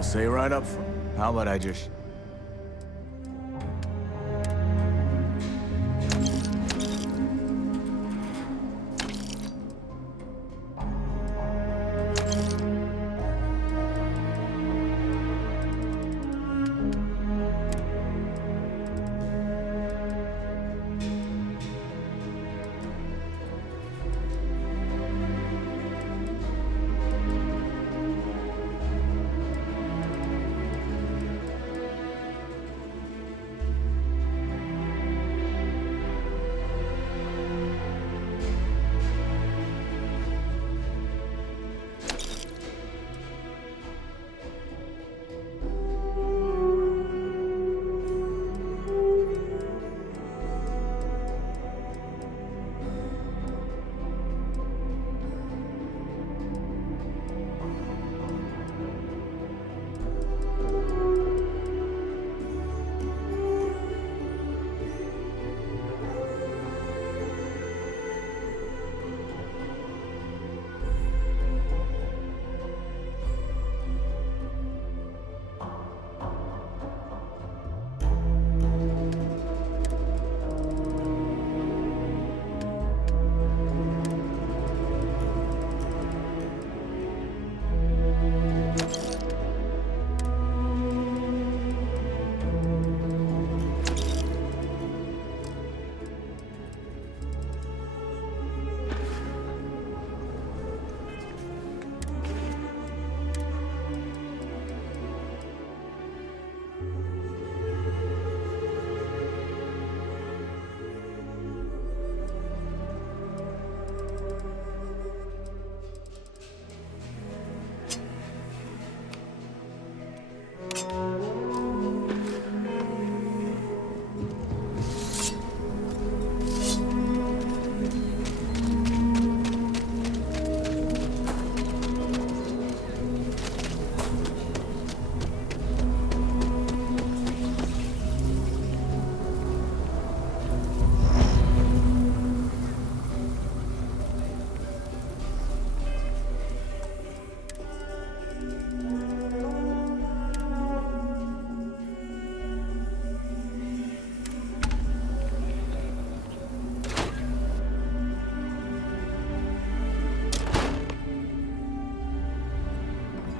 I'll say right up front. How about I just...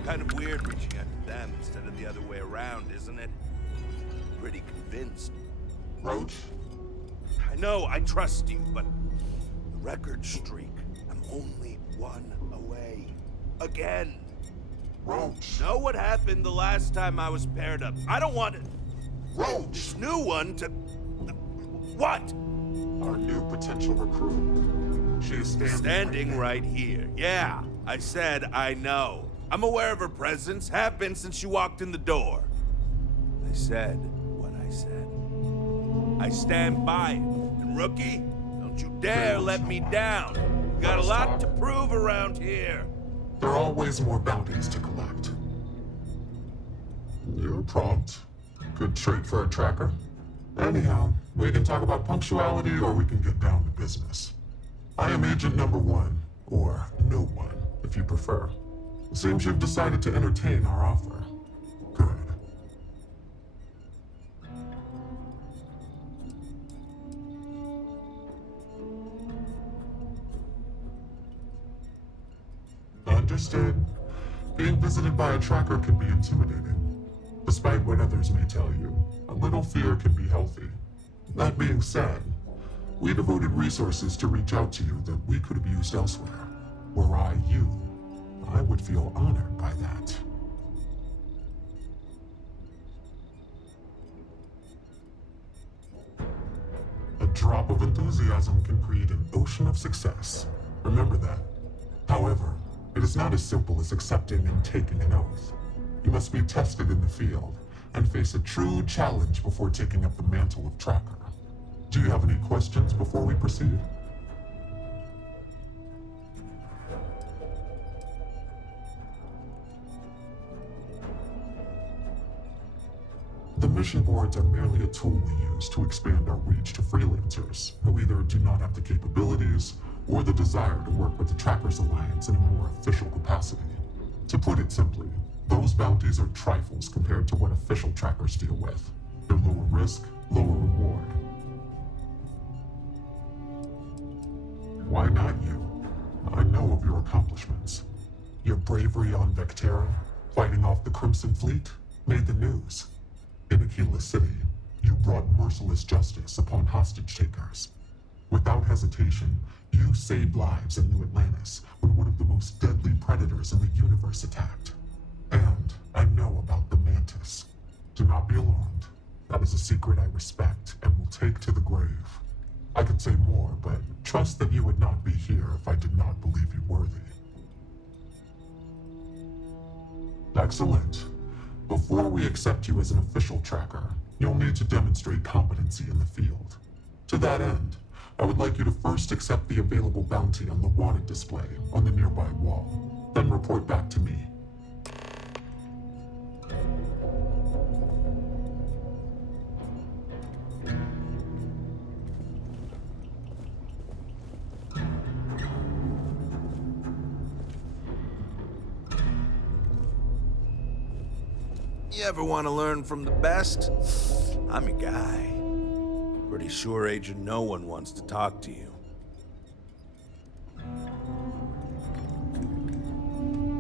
Kind of weird reaching out to them instead of the other way around, isn't it? Pretty convinced. Roach? I know, I trust you, but the record streak, I'm only one away. Again. Roach. Know what happened the last time I was paired up? I don't want it. Roach! This new one to... What? Our new potential recruit. She is Standing right here. Yeah, I said I know. I'm aware of her presence, have been since she walked in the door. I said what I said. I stand by it. And rookie, don't you dare let me down. Got a lot to prove around here. There are always more bounties to collect. You're prompt. Good trait for a tracker. Anyhow, we can talk about punctuality or we can get down to business. I am Agent Number 1, or No One, if you prefer. Seems you've decided to entertain our offer. Good. Understood. Being visited by a tracker can be intimidating. Despite what others may tell you, a little fear can be healthy. That being said, we devoted resources to reach out to you that we could have used elsewhere. Were I you, I would feel honored by that. A drop of enthusiasm can create an ocean of success. Remember that. However, it is not as simple as accepting and taking an oath. You must be tested in the field and face a true challenge before taking up the mantle of tracker. Do you have any questions before we proceed? The mission boards are merely a tool we use to expand our reach to freelancers who either do not have the capabilities or the desire to work with the Trackers Alliance in a more official capacity. To put it simply, Those bounties are trifles compared to what official trackers deal with. They're lower risk, lower reward. Why not you? I know of your accomplishments. Your bravery on Vectera, fighting off the Crimson Fleet, made the news. In Aquila City, you brought merciless justice upon hostage takers. Without hesitation, you saved lives in New Atlantis when one of the most deadly predators in the universe attacked. And I know about the Mantis. Do not be alarmed. That is a secret I respect and will take to the grave. I could say more, but trust that you would not be here if I did not believe you worthy. Excellent. Before we accept you as an official tracker, you'll need to demonstrate competency in the field. To that end, I would like you to first accept the available bounty on the wanted display on the nearby wall, then report back to me. You ever want to learn from the best? I'm your guy. Pretty sure Agent No One wants to talk to you.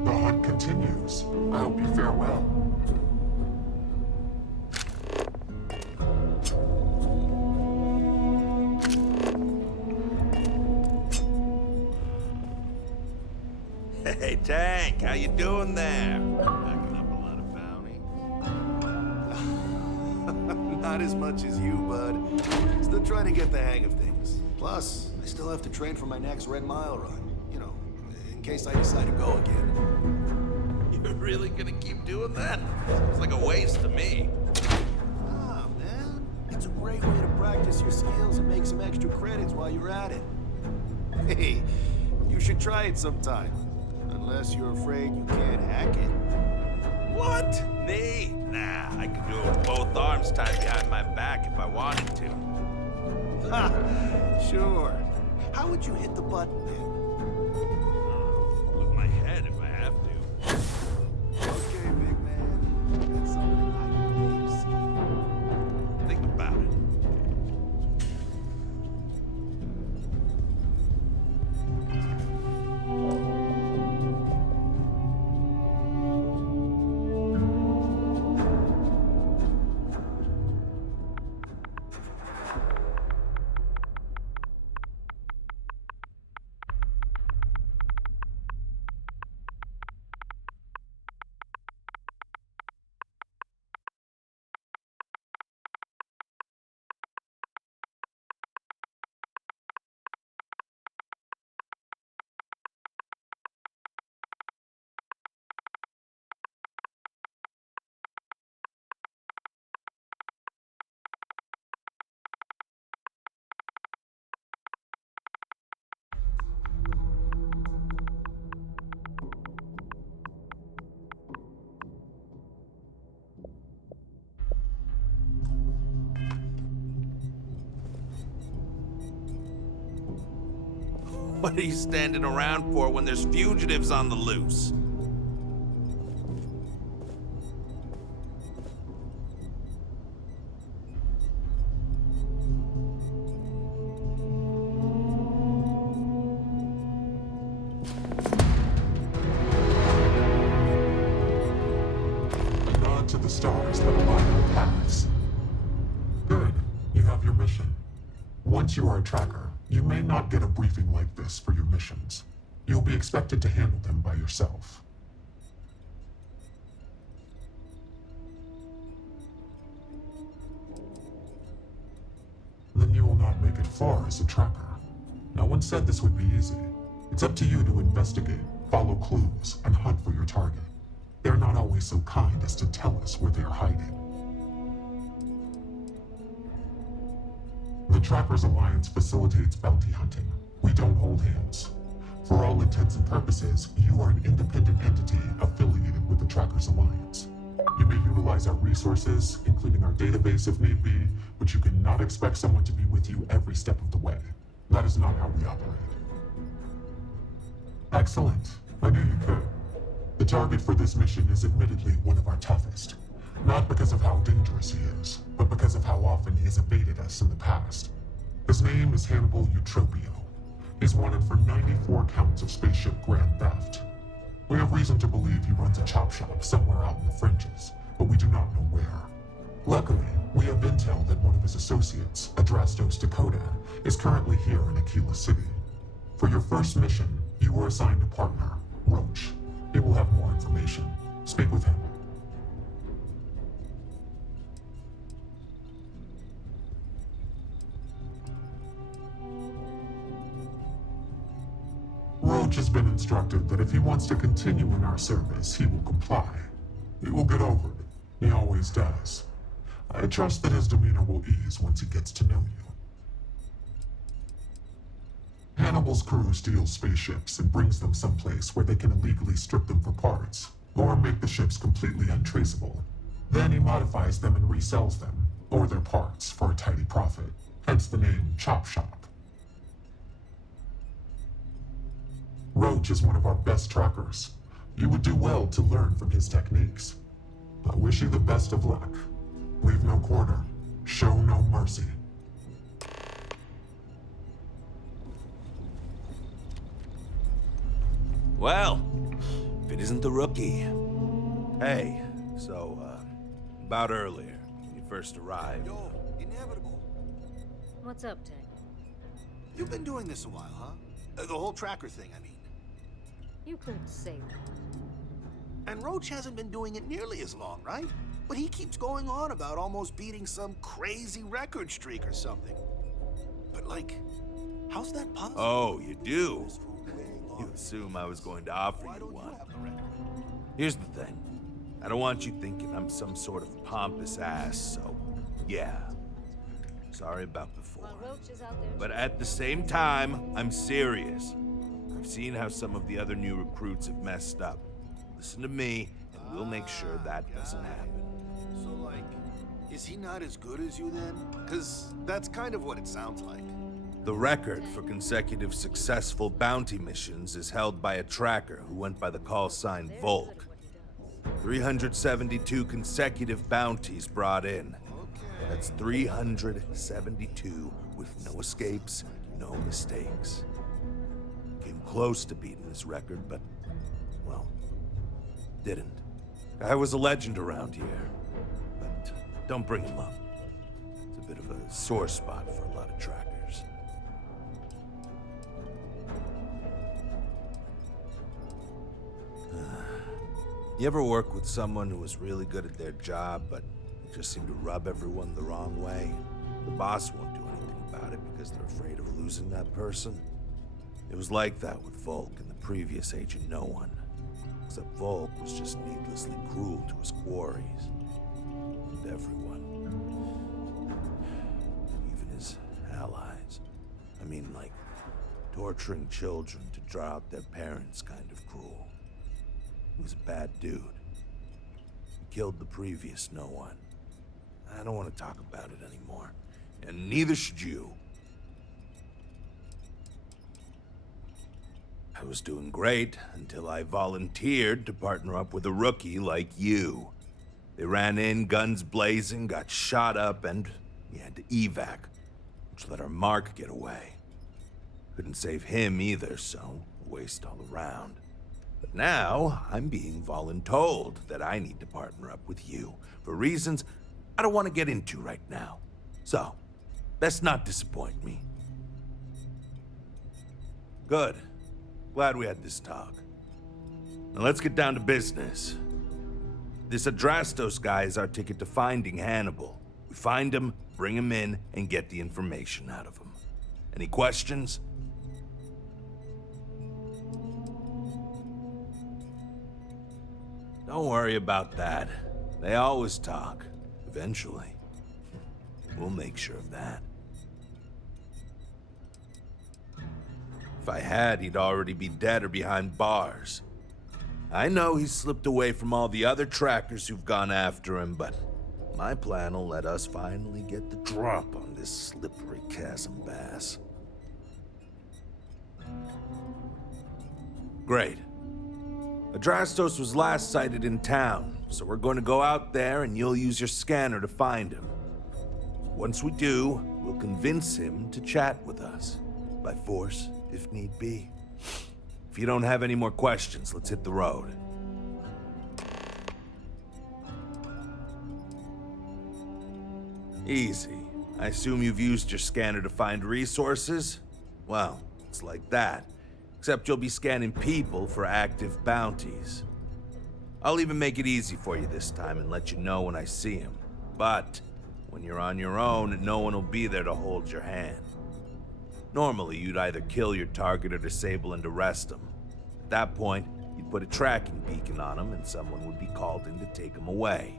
The hunt continues. I hope you fare well. Hey, Tank, how you doing there? Racking up a lot of bounties? Not as much as you, bud. Still trying to get the hang of things. Plus, I still have to train for my next Red Mile run. You know, in case I decide to go again. You're really gonna keep doing that? Seems like a waste to me. Ah, man. It's a great way to practice your skills and make some extra credits while you're at it. Hey, you should try it sometime. Unless you're afraid you can't hack it. What? Me? Nah, I could do it with both arms tied behind my back if I wanted to. Ha! Sure. How would you hit the button then? With my head if I have to. Okay, big man. That's something I can see. Think about it. What are you standing around for when there's fugitives on the loose? A nod to the stars that align our paths. Good. You have your mission. Once you are a tracker, you may not get a briefing like this for your missions. You'll be expected to handle them by yourself. Then you will not make it far as a tracker. No one said this would be easy. It's up to you to investigate, follow clues, and hunt for your target. They're not always so kind as to tell us where they're hiding. The Trackers Alliance facilitates bounty hunting. We don't hold hands. For all intents and purposes, you are an independent entity affiliated with the Trackers Alliance. You may utilize our resources, including our database if need be, but you cannot expect someone to be with you every step of the way. That is not how we operate. Excellent. I knew you could. The target for this mission is admittedly one of our toughest. Not because of how dangerous he is, but because of how often he has evaded us in the past. His name is Hannibal Eutropio. He's wanted for 94 counts of spaceship grand theft. We have reason to believe he runs a chop shop somewhere out in the fringes, but we do not know where. Luckily, we have intel that one of his associates, Adrastos Dakota, is currently here in Aquila City. For your first mission, you were assigned a partner, Roach. He will have more information. Speak with him. Roach has been instructed that if he wants to continue in our service, he will comply. He will get over it. He always does. I trust that his demeanor will ease once he gets to know you. Hannibal's crew steals spaceships and brings them someplace where they can illegally strip them for parts, or make the ships completely untraceable. Then he modifies them and resells them, or their parts, for a tidy profit, hence the name Chop Shop. Roach is one of our best trackers. You would do well to learn from his techniques. I wish you the best of luck. Leave no quarter. Show no mercy. Well, if it isn't the rookie. Hey, so, about earlier, when you first arrived. Yo, inevitable. What's up, Tech? You've been doing this a while, huh? The whole tracker thing, I mean. You could say that. And Roach hasn't been doing it nearly as long, right? But he keeps going on about almost beating some crazy record streak or something. But like, how's that possible? Oh, you do? You assume I was going to offer you one. Here's the thing. I don't want you thinking I'm some sort of pompous ass, so yeah. Sorry about before. While Roach is out there. But at the same time, I'm serious. I've seen how some of the other new recruits have messed up. Listen to me, and we'll make sure that doesn't happen. So like, is he not as good as you then? Because that's kind of what it sounds like. The record for consecutive successful bounty missions is held by a tracker who went by the call sign Volk. 372 consecutive bounties brought in. That's 372 with no escapes, no mistakes. Came close to beating this record, but, well, didn't. Guy was a legend around here, but don't bring him up. It's a bit of a sore spot for a lot of trackers. You ever work with someone who was really good at their job, but they just seemed to rub everyone the wrong way? The boss won't do anything about it because they're afraid of losing that person. It was like that with Volk and the previous Agent No One. Except Volk was just needlessly cruel to his quarries. And everyone. Even his allies. I mean, like, torturing children to draw out their parents kind of cruel. He was a bad dude. He killed the previous No One. I don't want to talk about it anymore. And neither should you. I was doing great until I volunteered to partner up with a rookie like you. They ran in, guns blazing, got shot up, and we had to evac, which let our Mark get away. Couldn't save him either, so a waste all around. But now, I'm being voluntold that I need to partner up with you for reasons I don't want to get into right now. So, best not disappoint me. Good. Glad we had this talk. Now let's get down to business. This Adrastos guy is our ticket to finding Hannibal. We find him, bring him in, and get the information out of him. Any questions? Don't worry about that. They always talk. Eventually. We'll make sure of that. If I had, he'd already be dead or behind bars. I know he's slipped away from all the other trackers who've gone after him, but my plan will let us finally get the drop on this slippery chasm bass. Great. Adrastos was last sighted in town, so we're going to go out there and you'll use your scanner to find him. Once we do, we'll convince him to chat with us. By force, if need be. If you don't have any more questions, let's hit the road. Easy. I assume you've used your scanner to find resources? Well, it's like that. Except you'll be scanning people for active bounties. I'll even make it easy for you this time and let you know when I see him. But when you're on your own, no one will be there to hold your hand. Normally, you'd either kill your target or disable and arrest him. At that point, you'd put a tracking beacon on him and someone would be called in to take him away.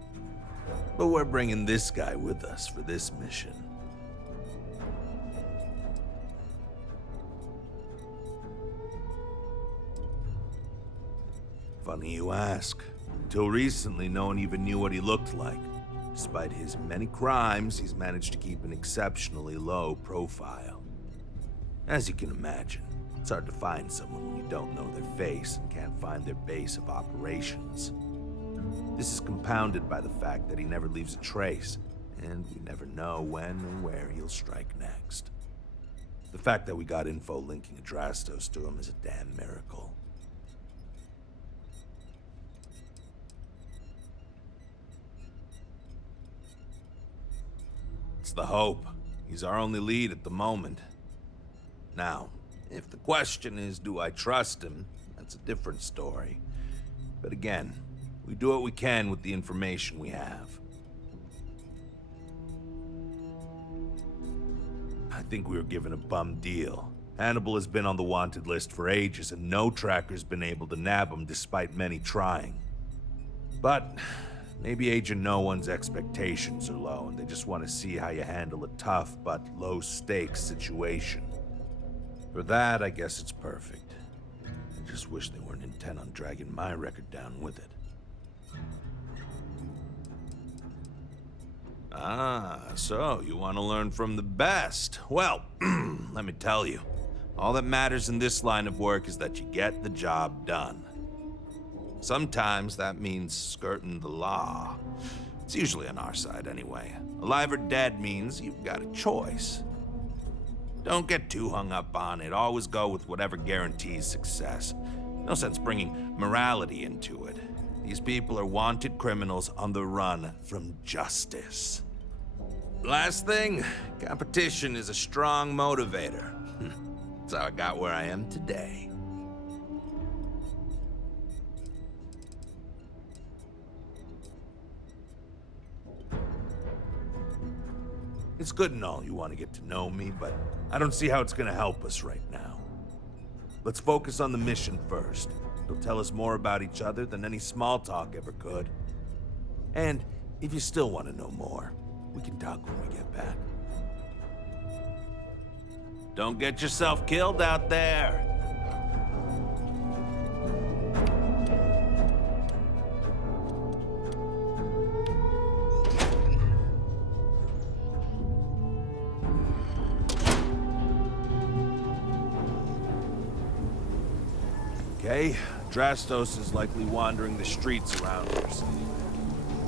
But we're bringing this guy with us for this mission. Funny you ask. Until recently, no one even knew what he looked like. Despite his many crimes, he's managed to keep an exceptionally low profile. As you can imagine, it's hard to find someone when you don't know their face and can't find their base of operations. This is compounded by the fact that he never leaves a trace, and we never know when or where he'll strike next. The fact that we got info linking Adrastos to him is a damn miracle. It's the hope. He's our only lead at the moment. Now, if the question is, do I trust him? That's a different story. But again, we do what we can with the information we have. I think we were given a bum deal. Hannibal has been on the wanted list for ages, and no tracker's been able to nab him despite many trying. But maybe Agent No One's expectations are low, and they just want to see how you handle a tough but low-stakes situation. For that, I guess it's perfect. I just wish they weren't intent on dragging my record down with it. Ah, so you want to learn from the best. Well, let me tell you, all that matters in this line of work is that you get the job done. Sometimes that means skirting the law. It's usually on our side anyway. Alive or dead means you've got a choice. Don't get too hung up on it. Always go with whatever guarantees success. No sense bringing morality into it. These people are wanted criminals on the run from justice. Last thing, competition is a strong motivator. That's how I got where I am today. It's good and all you want to get to know me, but I don't see how it's going to help us right now. Let's focus on the mission first. It'll tell us more about each other than any small talk ever could. And if you still want to know more, we can talk when we get back. Don't get yourself killed out there! Okay, Adrastos is likely wandering the streets around your city.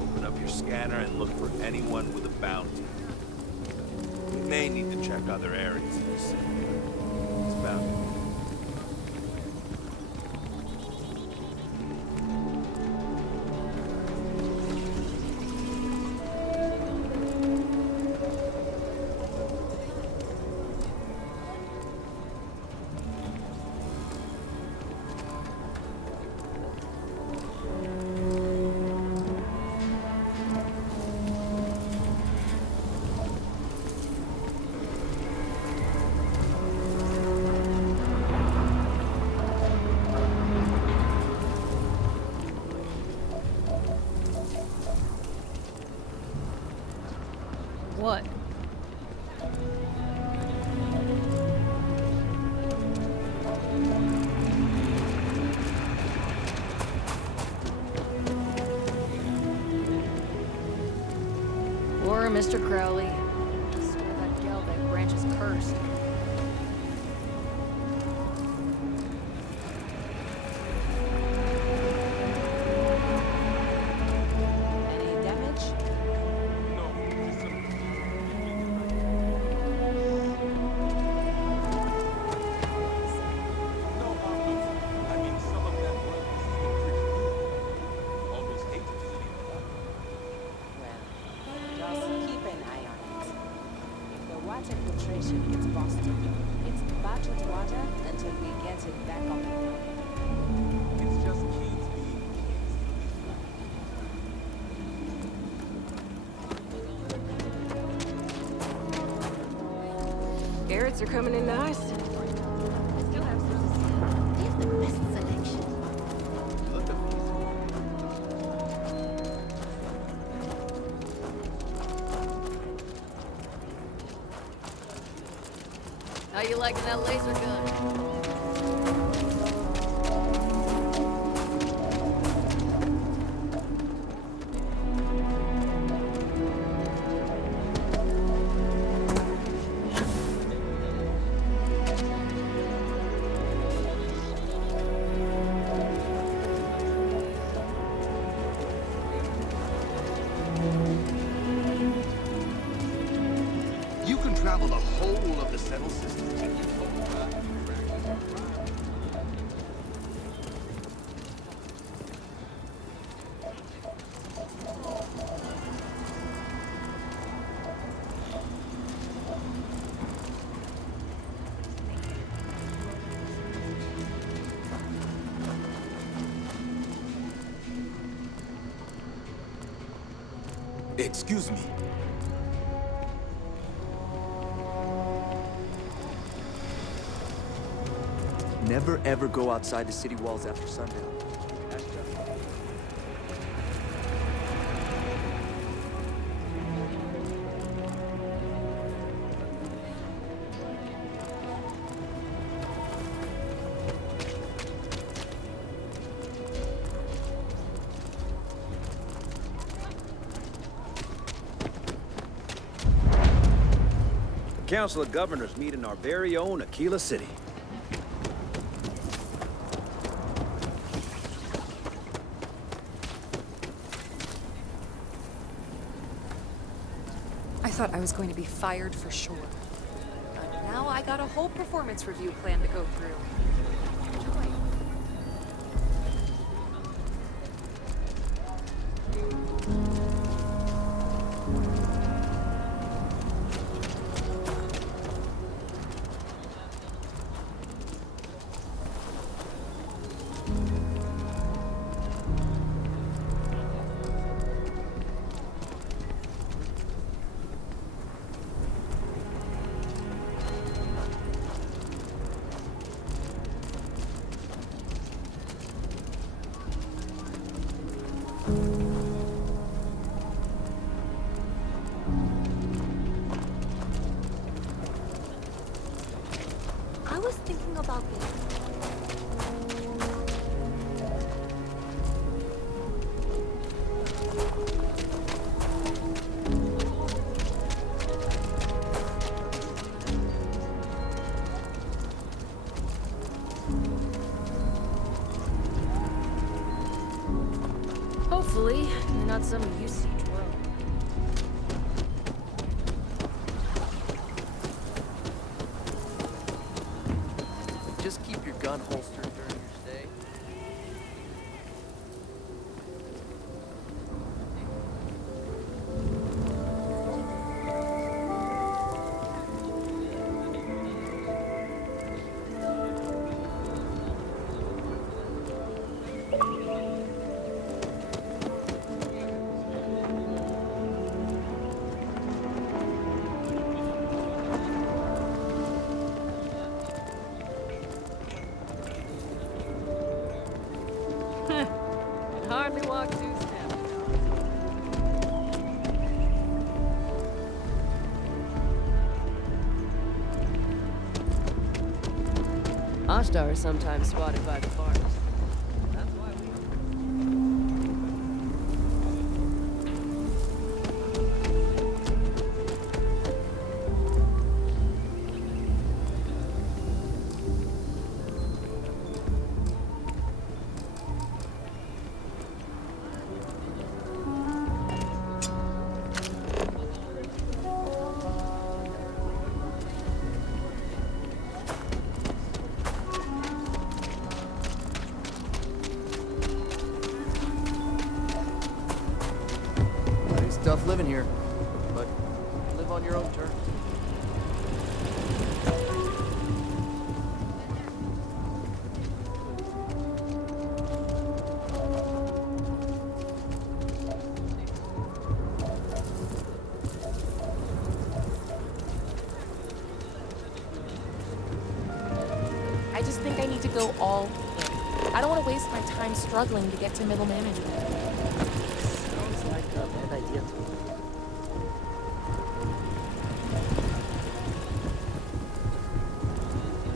Open up your scanner and look for anyone with a bounty. We may need to check other areas of the city. It's bound. What? Or Mr. Crowley. I swear that Gelbeck branch is cursed. gets him back on the road. It's just King's being Carrots are coming in nice. Still have some to see. They have the best selection. Look at these. How you liking that laser gun? You can travel the whole of the settled system. Excuse me. Never ever go outside the city walls after sundown. The Council of Governors meet in our very own Aquila City. I thought I was going to be fired for sure. But now I got a whole performance review plan to go through. Enjoy. I was thinking about this. Hopefully, you're not some UC drone. Just keep your gun holstered during your stay. Can hardly walk 2 steps. Ashtar is sometimes spotted by the farms. That's why we... It's tough living here, but live on your own terms. think I need to go all in. I don't want to waste my time struggling to get to middle management. Sounds like a bad idea to me.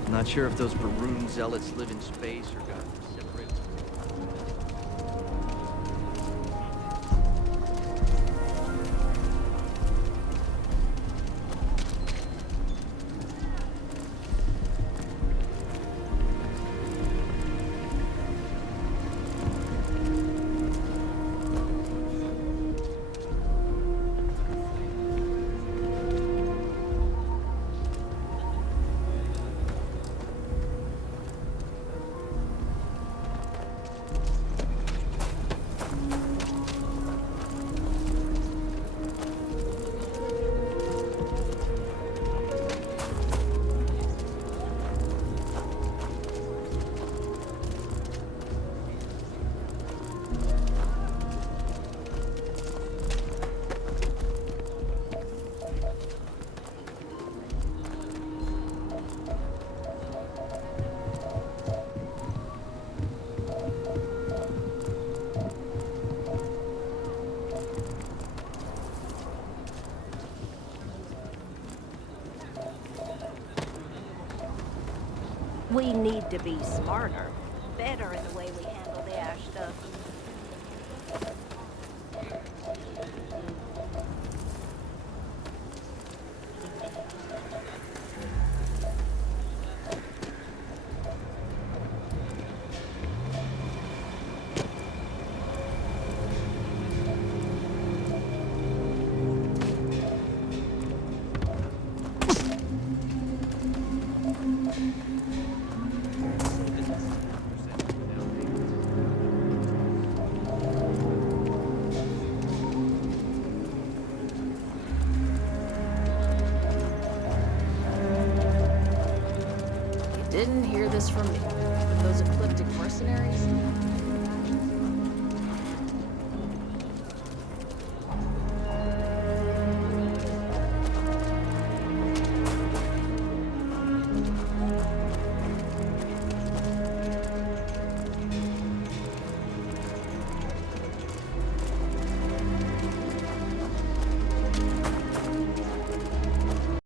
Not sure if those Baroon zealots live in space or got separated. We need to be smarter, better in the way we handle the ash stuff. Didn't hear this from me. Those ecliptic mercenaries?